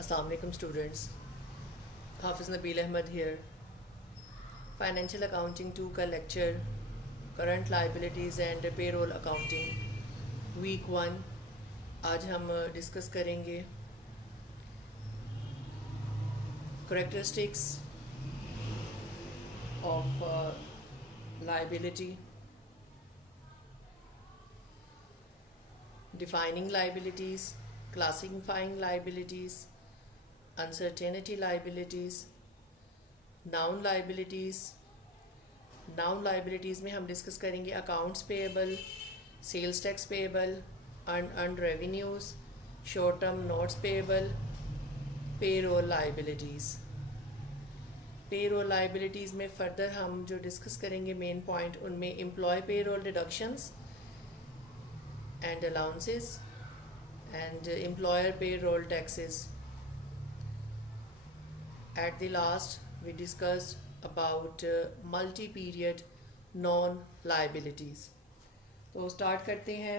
Assalamu alaikum students. Hafiz Nabil Ahmed here. Financial Accounting 2 का lecture current liabilities and payroll accounting week 1 आज हम discuss करेंगे characteristics of liability, defining liabilities, classifying liabilities, uncertainty liabilities, noun liabilities. Noun liabilities में हम discuss करेंगे accounts payable, sales tax payable, unearned revenues, short term notes payable, payroll liabilities. Payroll liabilities में further हम जो discuss करेंगे main point उनमें employ payroll deductions and allowances and employer payroll taxes. At the last we discussed about multi-period non-liabilities. तो start करते हैं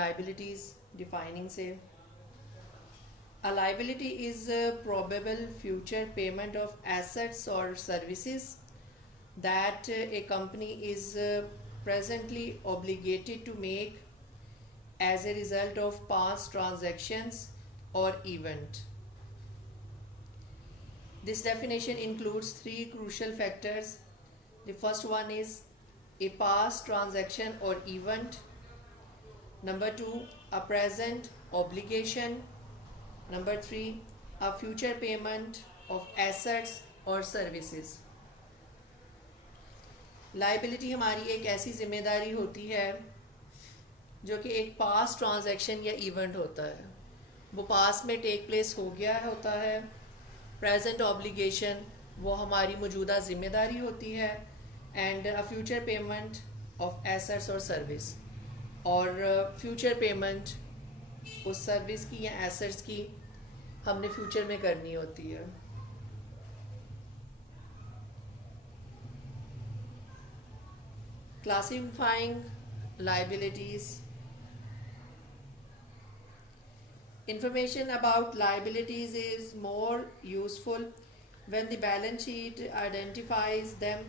liabilities defining से. A liability is a probable future payment of assets or services that a company is presently obligated to make as a result of past transactions or event. This definition includes three crucial factors. The first one is a past transaction or event. Number two, a present obligation. Number three, a future payment of assets or services. Liability हमारी एक ऐसी जिम्मेदारी होती है जो कि एक past transaction या इवेंट होता है, वो पास्ट में टेक प्लेस हो गया होता है. प्रेजेंट ऑब्लिगेशन वो हमारी मौजूदा जिम्मेदारी होती है. And a future payment of assets और सर्विस, और फ्यूचर पेमेंट उस सर्विस की या एसेट्स की हमने फ्यूचर में करनी होती है. Classifying liabilities. Information about liabilities is more useful when the balance sheet identifies them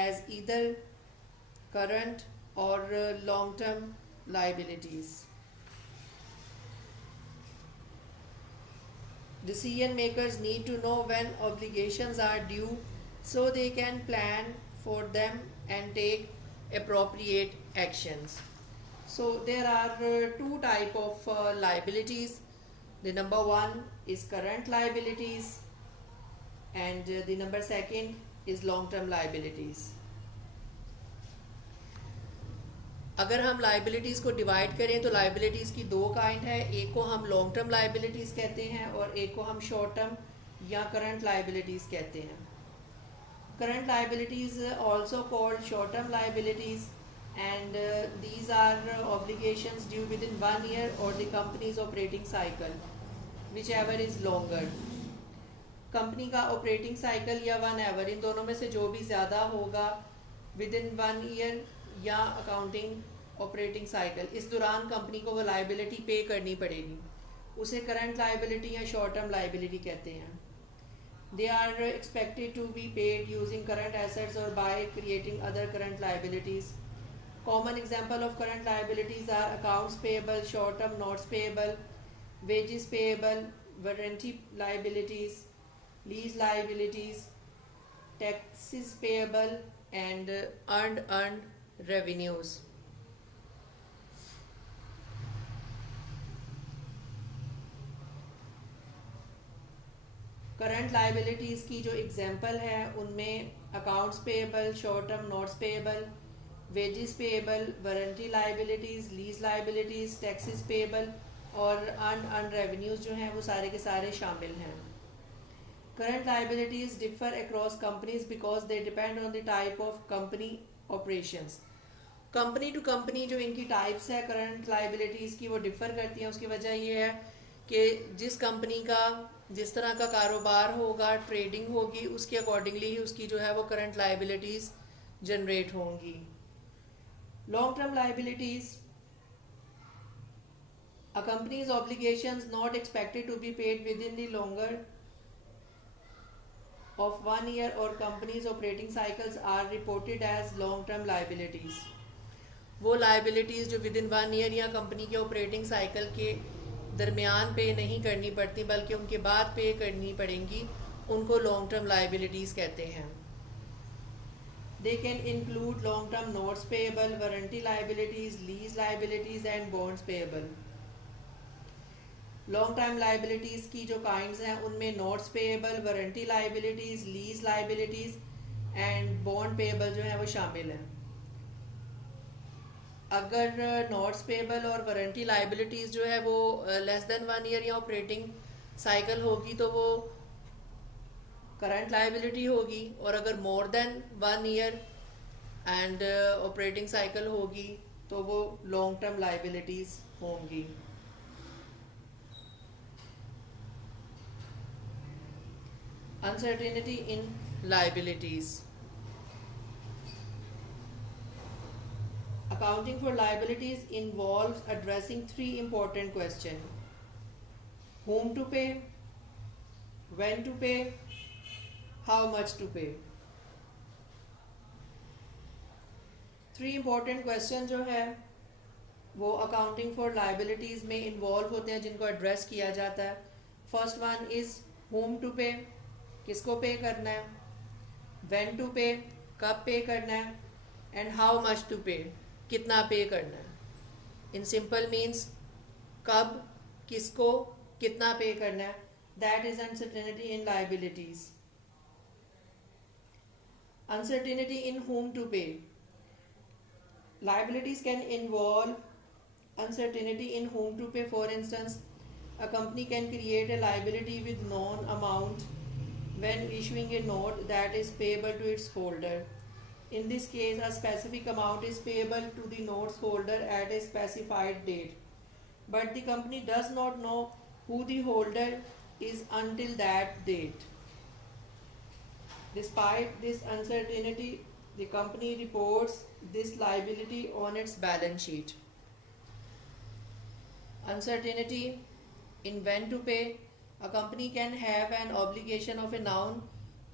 as either current or long-term liabilities. Decision makers need to know when obligations are due so they can plan for them and take appropriate actions. So there are two type of liabilities. The number one is current liabilities and the number second is long term liabilities. अगर हम liabilities को divide करें तो liabilities की दो kind है. एक को हम लॉन्ग टर्म लाइबिलिटीज़ कहते हैं और एक को हम शॉर्ट टर्म या करंट लाइबिलिटीज़ कहते हैं. Current liabilities also called short-term liabilities, and these are obligations due within 1 year or the company's operating cycle, whichever is longer. Company का ऑपरेटिंग साइकिल या 1 आवर, इन दोनों में से जो भी ज़्यादा होगा विदिन 1 ईयर या अकाउंटिंग ऑपरेटिंग साइकिल, इस दौरान कंपनी को वो लाइबिलिटी पे करनी पड़ेगी, उसे करंट लाइबिलिटी या शॉर्ट टर्म लाइबिलिटी कहते हैं. They are expected to be paid using current assets or by creating other current liabilities. Common example of current liabilities are accounts payable, short-term notes payable, wages payable, warranty liabilities, lease liabilities, taxes payable, and earned revenues. Current liabilities की जो example है उनमें accounts payable, short term notes payable, wages payable, warranty liabilities, lease liabilities, taxes payable और unearned revenues जो हैं वो सारे के सारे शामिल हैं. Current liabilities differ across companies because they depend on the type of company operations. Company to company जो इनकी टाइप्स है करंट लाइबिलिटीज़ की वो डिफ़र करती हैं. उसकी वजह ये है कि जिस कंपनी का जिस तरह का कारोबार होगा, ट्रेडिंग होगी, उसके अकॉर्डिंगली ही उसकी जो है वो करंट लाइबिलिटीज़ जनरेट होंगी. Long term liabilities A company's obligations not expected to be paid within the longer of 1 year or company's operating cycles are reported as long-term liabilities. वो liabilities जो within 1 year या company के operating cycle के दरमियान पे नहीं करनी पड़ती बल्कि उनके बाद पे करनी पड़ेंगी, उनको लॉन्ग टर्म लाइबिलिटीज़ कहते हैं. They can include long-term notes payable, warranty liabilities, lease liabilities and bonds payable. Long time liabilities की जो काइंड्स हैं उनमें notes payable, warranty liabilities, lease liabilities and bond payable जो है वो शामिल हैं. अगर नोट्स पेएबल और वारंटी लाइबिलिटीज़ जो है वो लेस देन 1 year या ऑपरेटिंग साइकिल होगी तो वो करंट लाइबिलिटी होगी, और अगर more than 1 year and operating cycle होगी तो वो लॉन्ग टर्म लाइबिलिटीज़ होंगी. Uncertainty in liabilities. Accounting for liabilities involves addressing 3 important questions: whom to pay, when to pay, how much to pay. 3 important questions जो है वो accounting for liabilities में involve होते हैं, जिनको address किया जाता है. First one is whom to pay, किसको पे करना है, when to pay, कब पे करना है, and how much to pay, कितना पे करना है. In simple means कब, किसको, कितना पे करना है. That is uncertainty in liabilities. Uncertainty in whom to pay. Liabilities can involve uncertainty in whom to pay. For instance, a company can create a liability with known amount when issuing a note that is payable to its holder. In this case, a specific amount is payable to the note's holder at a specified date, but the company does not know who the holder is until that date. Despite this uncertainty, the company reports this liability on its balance sheet. Uncertainty in when to pay. A company can have an obligation of a known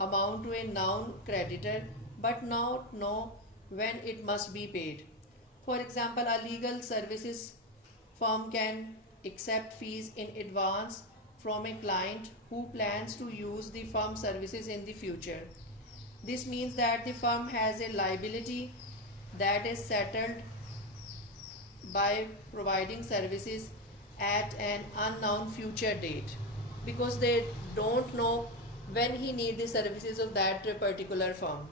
amount to a known creditor but not know when it must be paid. For example, a legal services firm can accept fees in advance from a client who plans to use the firm's services in the future. This means that the firm has a liability that is settled by providing services at an unknown future date, because they don't know when he needs the services of that particular firm.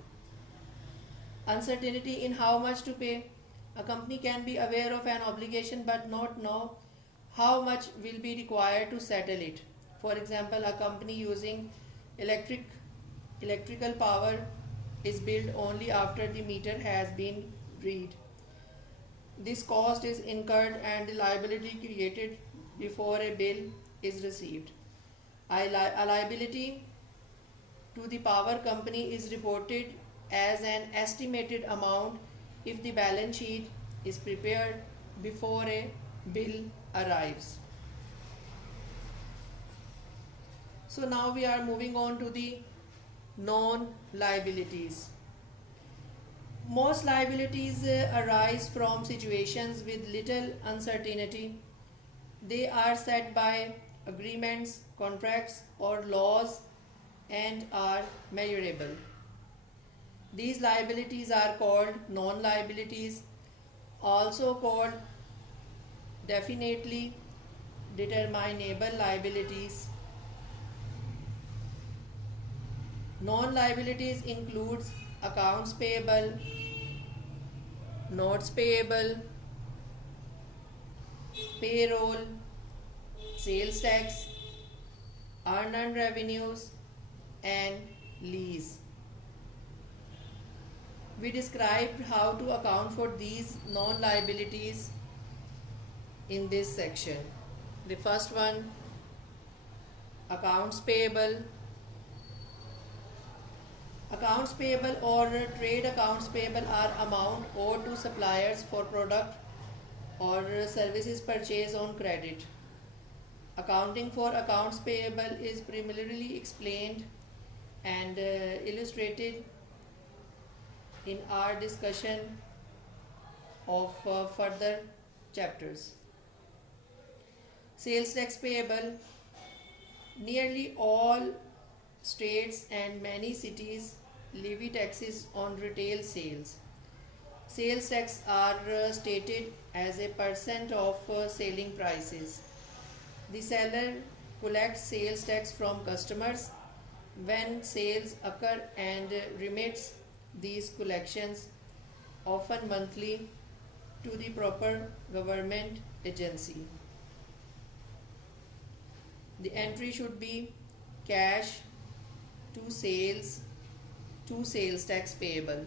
Uncertainty in how much to pay. A company can be aware of an obligation but not know how much will be required to settle it. For example, a company using electrical power is billed only after the meter has been read. This cost is incurred and the liability created before a bill is received. A liability to the power company is reported as an estimated amount if the balance sheet is prepared before a bill arrives. So now we are moving on to the non-liabilities. Most liabilities arise from situations with little uncertainty. They are set by agreements, contracts, or laws and are measurable. These liabilities are called non-liabilities, also called definitely determinable liabilities. Non-liabilities includes accounts payable, notes payable, payroll, sales tax, earned revenues, and lease. We described how to account for these non-liabilities in this section. The first one, accounts payable. Accounts payable or trade accounts payable are amount owed to suppliers for product or services purchased on credit. Accounting for accounts payable is primarily explained and illustrated in our discussion of further chapters. Sales tax payable. Nearly all states and many cities levy taxes on retail sales. Sales tax are stated as a percent of selling prices. The seller collects sales tax from customers when sales occur and remits these collections, often monthly, to the proper government agency. The entry should be cash to sales tax payable.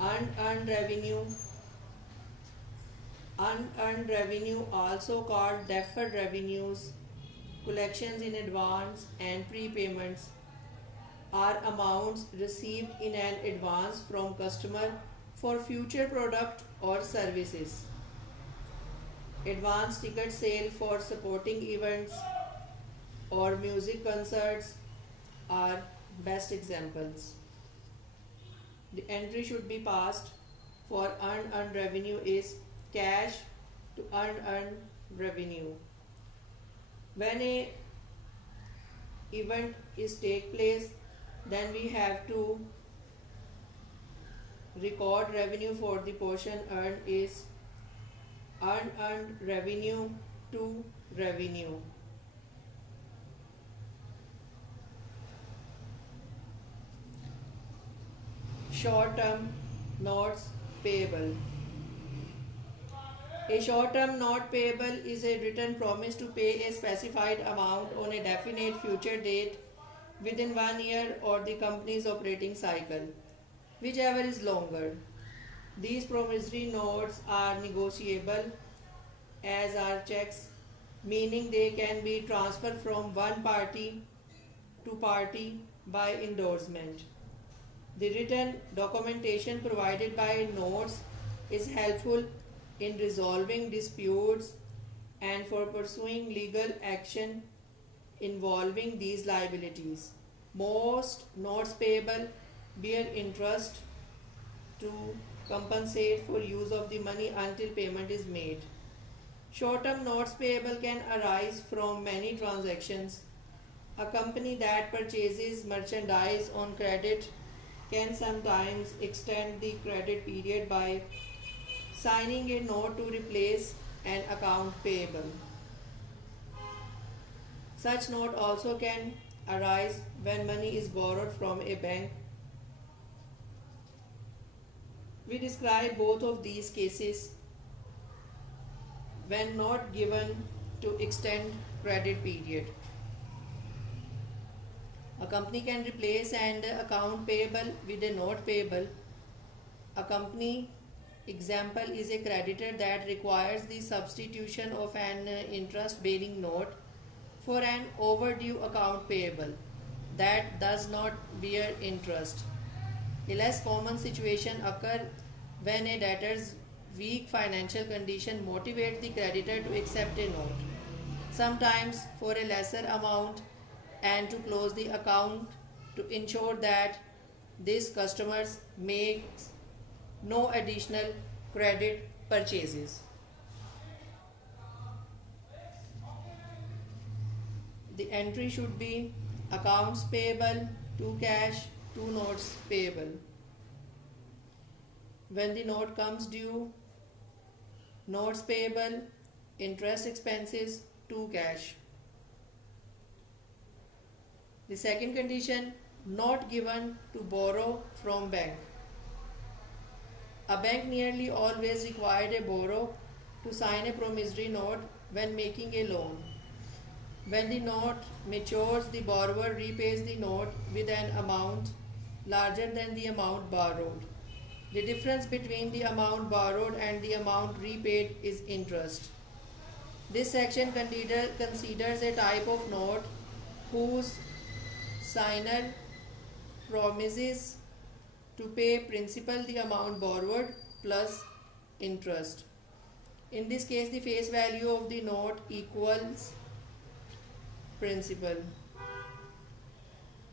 Unearned revenue. Unearned revenue, also called deferred revenues, collections in advance and prepayments, are amounts received in an advance from customer for future product or services. Advance ticket sale for sporting events or music concerts are best examples. The entry should be passed for unearned revenue is cash to unearned revenue. When a event is take place, then we have to record revenue for the portion earned is unearned revenue to revenue. Short-term notes payable. A short-term note payable is a written promise to pay a specified amount on a definite future date within 1 year or the company's operating cycle, whichever is longer. These promissory notes are negotiable, as are checks, meaning they can be transferred from one party to party by endorsement. The written documentation provided by notes is helpful in resolving disputes and for pursuing legal action involving these liabilities. Most notes payable bear interest to compensate for use of the money until payment is made. Short-term notes payable can arise from many transactions. A company that purchases merchandise on credit can sometimes extend the credit period by signing a note to replace an account payable. Such note also can arise when money is borrowed from a bank. We describe both of these cases when not given to extend credit period. A company can replace an account payable with a note payable. A company example is a creditor that requires the substitution of an interest-bearing note for an overdue account payable that does not bear interest. A less common situation occurs when a debtor's weak financial condition motivates the creditor to accept a note, sometimes for a lesser amount, and to close the account to ensure that this customer makes no additional credit purchases. The entry should be accounts payable to cash to notes payable. When the note comes due, notes payable, interest expenses to cash. The second condition, not given to borrow from bank. A bank nearly always required a borrower to sign a promissory note when making a loan. When the note matures, the borrower repays the note with an amount larger than the amount borrowed. The difference between the amount borrowed and the amount repaid is interest. This section considers a type of note whose signer promises To pay principal, the amount borrowed plus interest. In this case, the face value of the note equals principal.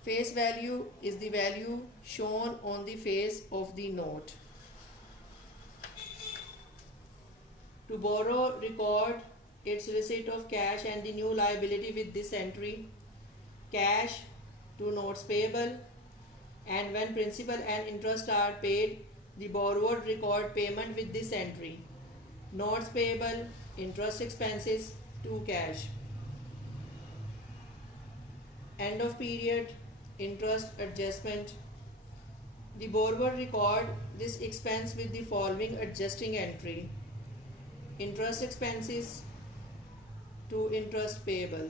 Face value is the value shown on the face of the note. To borrow, record its receipt of cash and the new liability with this entry: cash to notes payable, and when principal and interest are paid, the borrower record payment with this entry: notes payable, interest expenses to cash. End of period, interest adjustment. The borrower record this expense with the following adjusting entry: interest expenses to interest payable.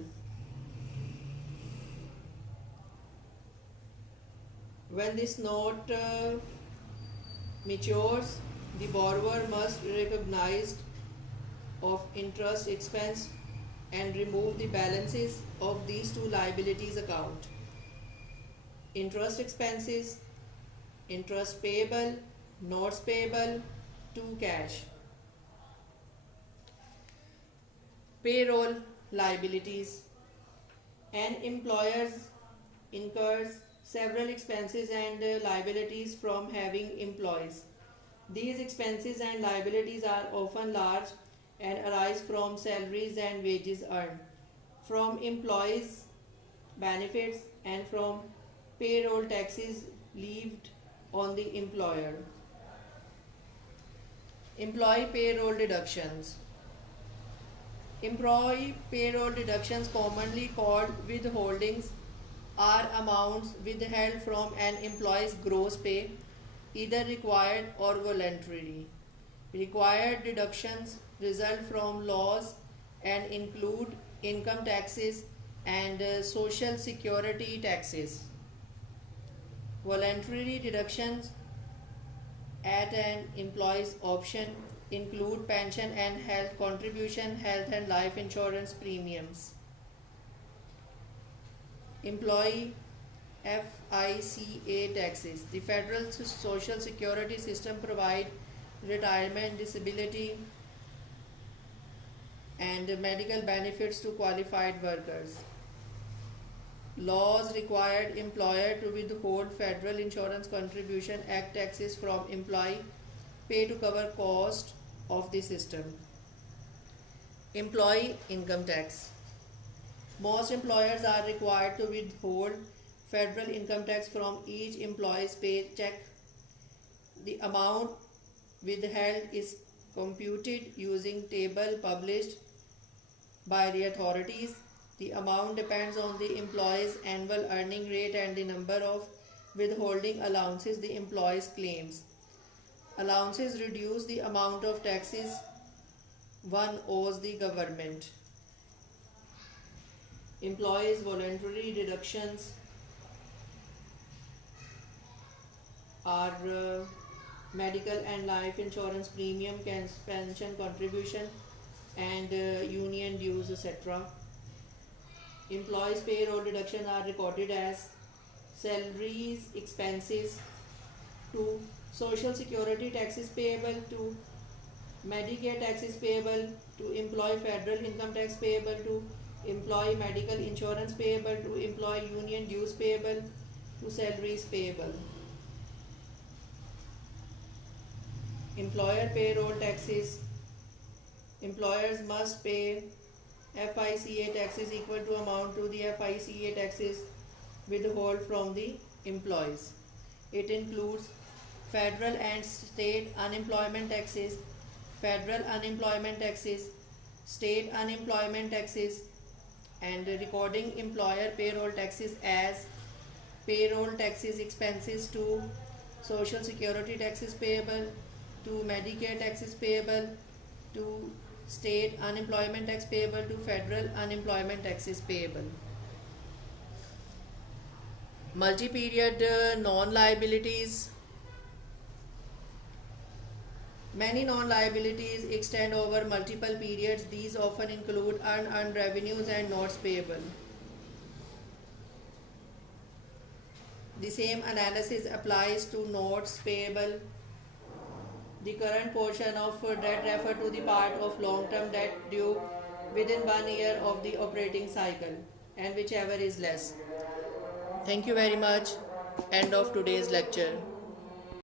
When this note matures, the borrower must recognize of interest expense and remove the balances of these two liabilities account: interest expenses, interest payable, notes payable to cash. Payroll liabilities. An employer incurs several expenses and liabilities from having employees. These expenses and liabilities are often large and arise from salaries and wages earned, from employees' benefits, and from payroll taxes levied on the employer. Employee payroll deductions. Employee payroll deductions, commonly called withholdings, are amounts withheld from an employee's gross pay, either required or voluntary. Required deductions result from laws and include income taxes and social security taxes. Voluntary deductions at an employee's option include pension and health contribution, health and life insurance premiums. Employee FICA taxes. The federal social security system provides retirement, disability and medical benefits to qualified workers. Laws required employer to withhold federal insurance contribution act taxes from employee pay to cover cost of the system. Employee income tax. Most employers are required to withhold federal income tax from each employee's paycheck. The amount withheld is computed using table published by the authorities. The amount depends on the employee's annual earning rate and the number of withholding allowances the employee claims. Allowances reduce the amount of taxes one owes the government. Employees' voluntary deductions are medical and life insurance premium, pension contribution and union dues, etc. Employees' payroll deductions are recorded as salaries, expenses to social security taxes payable, to Medicare taxes payable, to employee federal income tax payable, to employee medical insurance payable, to employee union dues payable, to salaries payable. Employer payroll taxes. Employers must pay FICA taxes equal to amount to the FICA taxes withheld from the employees. It includes federal and state unemployment taxes, federal unemployment taxes, state unemployment taxes, and recording employer payroll taxes as payroll taxes expenses to social security taxes payable, to Medicare taxes payable, to state unemployment tax payable, to federal unemployment taxes payable. Multi-period non-liabilities. Many non-liabilities extend over multiple periods. These often include unearned revenues and notes payable. The same analysis applies to notes payable. The current portion of debt refer to the part of long-term debt due within 1 year of the operating cycle, and whichever is less. Thank you very much. End of today's lecture.